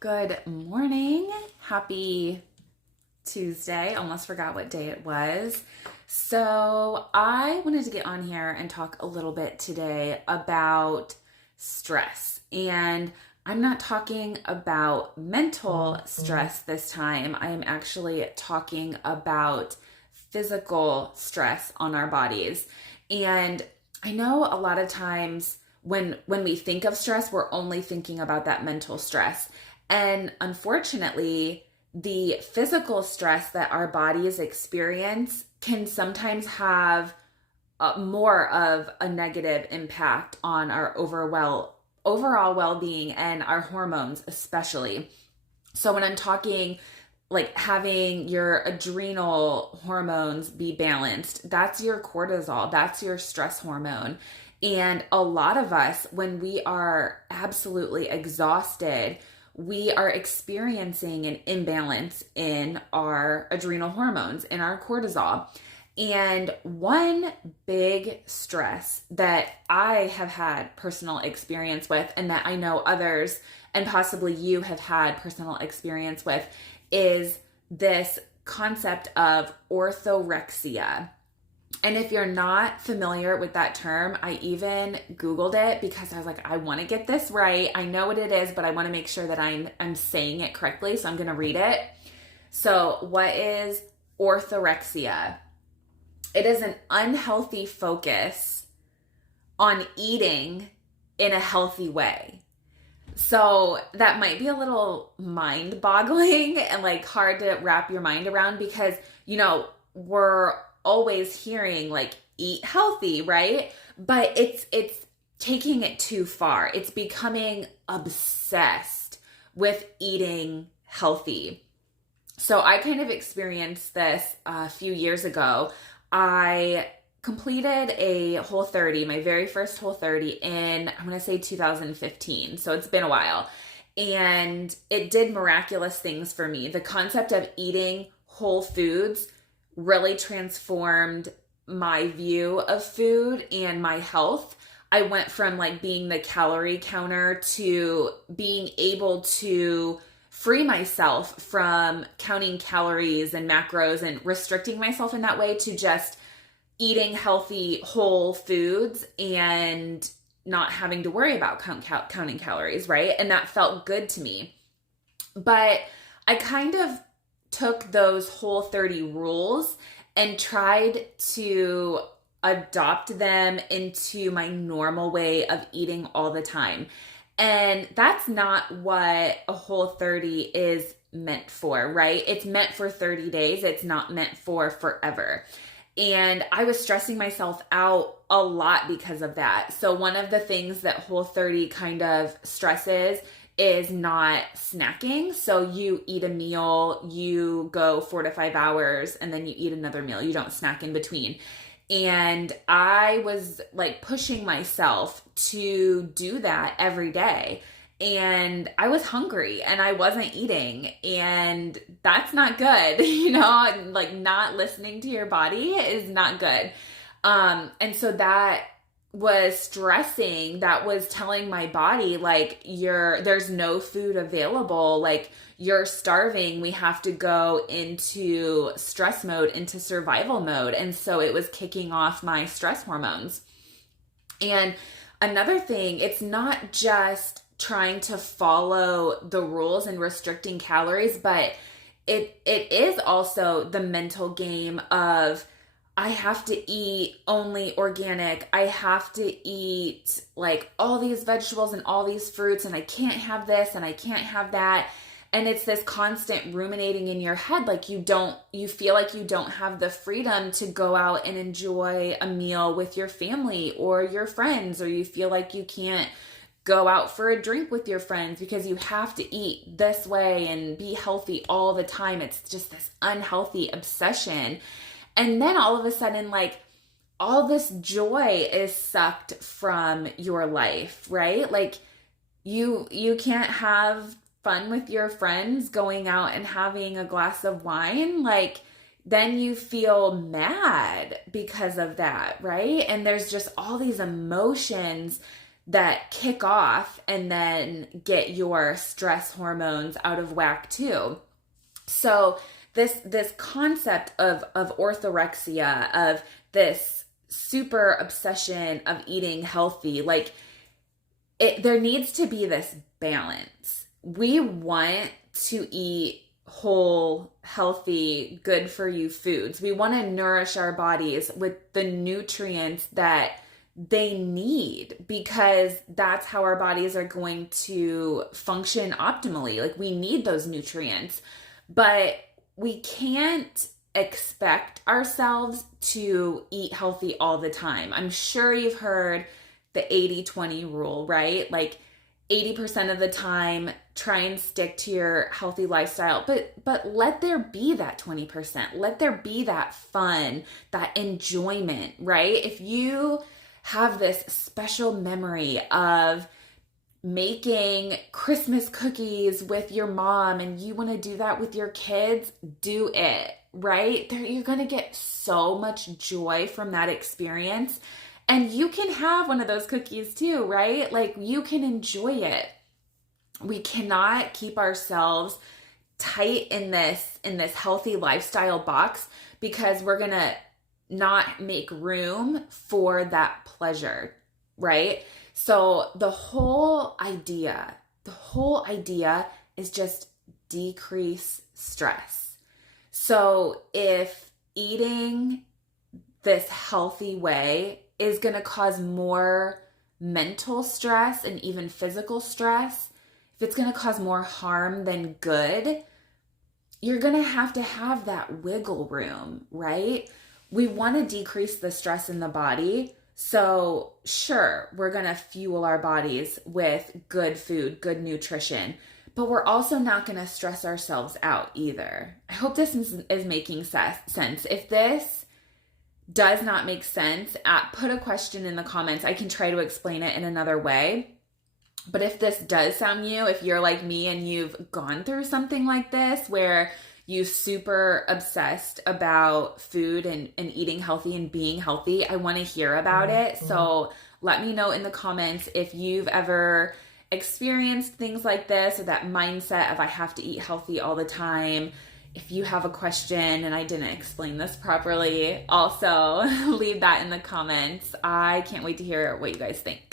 Good morning. Happy Tuesday. Almost forgot what day it was. So, I wanted to get on here and talk a little bit today about stress. And I'm not talking about mental stress this time. I am actually talking about physical stress on our bodies. And I know a lot of times when we think of stress, we're only thinking about that mental stress. And unfortunately, the physical stress that our bodies experience can sometimes have more of a negative impact on our overall well-being and our hormones especially. So when I'm talking like having your adrenal hormones be balanced, that's your cortisol, that's your stress hormone. And a lot of us, when we are absolutely exhausted, we are experiencing an imbalance in our adrenal hormones, in our cortisol. And one big stress that I have had personal experience with, and that I know others and possibly you have had personal experience with, is this concept of orthorexia. And if you're not familiar with that term, I even Googled it because I was like, I want to get this right. I know what it is, but I want to make sure that I'm saying it correctly. So I'm going to read it. So what is orthorexia? It is an unhealthy focus on eating in a healthy way. So that might be a little mind-boggling and like hard to wrap your mind around because, we're always hearing like eat healthy, right? But it's taking it too far. It's becoming obsessed with eating healthy. So I kind of experienced this a few years ago. I completed a Whole30, my very first Whole30 in, I'm going to say 2015. So it's been a while. And it did miraculous things for me. The concept of eating whole foods really transformed my view of food and my health. I went from like being the calorie counter to being able to free myself from counting calories and macros and restricting myself in that way to just eating healthy whole foods and not having to worry about counting calories, right? And that felt good to me. But I kind of took those Whole30 rules and tried to adopt them into my normal way of eating all the time. And that's not what a Whole30 is meant for, right? It's meant for 30 days. It's not meant for forever. And I was stressing myself out a lot because of that. So one of the things that Whole30 kind of stresses is not snacking. So you eat a meal, you go 4 to 5 hours, and then you eat another meal. You don't snack in between. And I was like pushing myself to do that every day. And I was hungry and I wasn't eating. And that's not good. Like not listening to your body is not good. And so that was stressing. That was telling my body like there's no food available, like you're starving, we have to go into stress mode, into survival mode. And so it was kicking off my stress hormones. And another thing, it's not just trying to follow the rules and restricting calories, but it is also the mental game of I have to eat only organic. I have to eat like all these vegetables and all these fruits, and I can't have this and I can't have that. And it's this constant ruminating in your head. Like you feel like you don't have the freedom to go out and enjoy a meal with your family or your friends, or you feel like you can't go out for a drink with your friends because you have to eat this way and be healthy all the time. It's just this unhealthy obsession. And then all of a sudden, like all this joy is sucked from your life, right? Like you can't have fun with your friends going out and having a glass of wine. Like then you feel mad because of that, right? And there's just all these emotions that kick off and then get your stress hormones out of whack too. So this concept of orthorexia, of this super obsession of eating healthy, like there needs to be this balance. We want to eat whole, healthy, good for you foods. We want to nourish our bodies with the nutrients that they need, because that's how our bodies are going to function optimally. Like, we need those nutrients, but we can't expect ourselves to eat healthy all the time. I'm sure you've heard the 80-20 rule, right? Like 80% of the time, try and stick to your healthy lifestyle, but let there be that 20%. Let there be that fun, that enjoyment, right? If you have this special memory of making Christmas cookies with your mom and you want to do that with your kids, do it, right? You're going to get so much joy from that experience. And you can have one of those cookies too, right? Like, you can enjoy it. We cannot keep ourselves tight in this healthy lifestyle box, because we're going to not make room for that pleasure, right? So the whole idea is just decrease stress. So if eating this healthy way is going to cause more mental stress and even physical stress, if it's going to cause more harm than good, you're going to have that wiggle room, right? We want to decrease the stress in the body. So sure, we're going to fuel our bodies with good food, good nutrition, but we're also not going to stress ourselves out either. I hope this is making sense. If this does not make sense, put a question in the comments. I can try to explain it in another way. But if this does sound you, if you're like me and you've gone through something like this where you super obsessed about food and eating healthy and being healthy, I want to hear about it. So let me know in the comments if you've ever experienced things like this, or that mindset of I have to eat healthy all the time. If you have a question and I didn't explain this properly, also leave that in the comments. I can't wait to hear what you guys think.